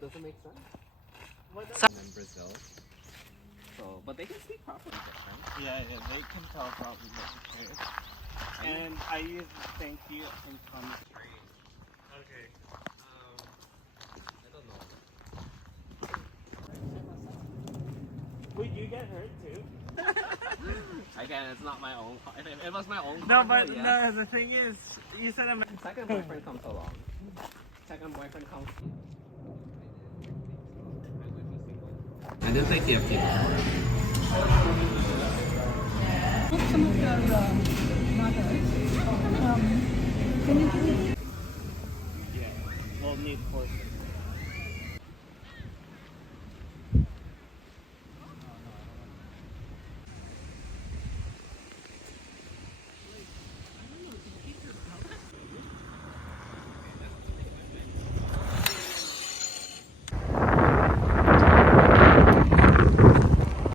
Does it make sense? So And then Brazil. So, but they can speak properly different. Yeah, they can tell probably what it is. And I use thank you in common. Okay. I don't know. Would you get hurt too? Again, it's not my own car. If it was my own No, car, but yes. no, the thing is, you said I'm. Second boyfriend comes along. Second boyfriend comes. I didn't play KFK before. Some of your mothers. Can you give me? Yeah, we'll need horses.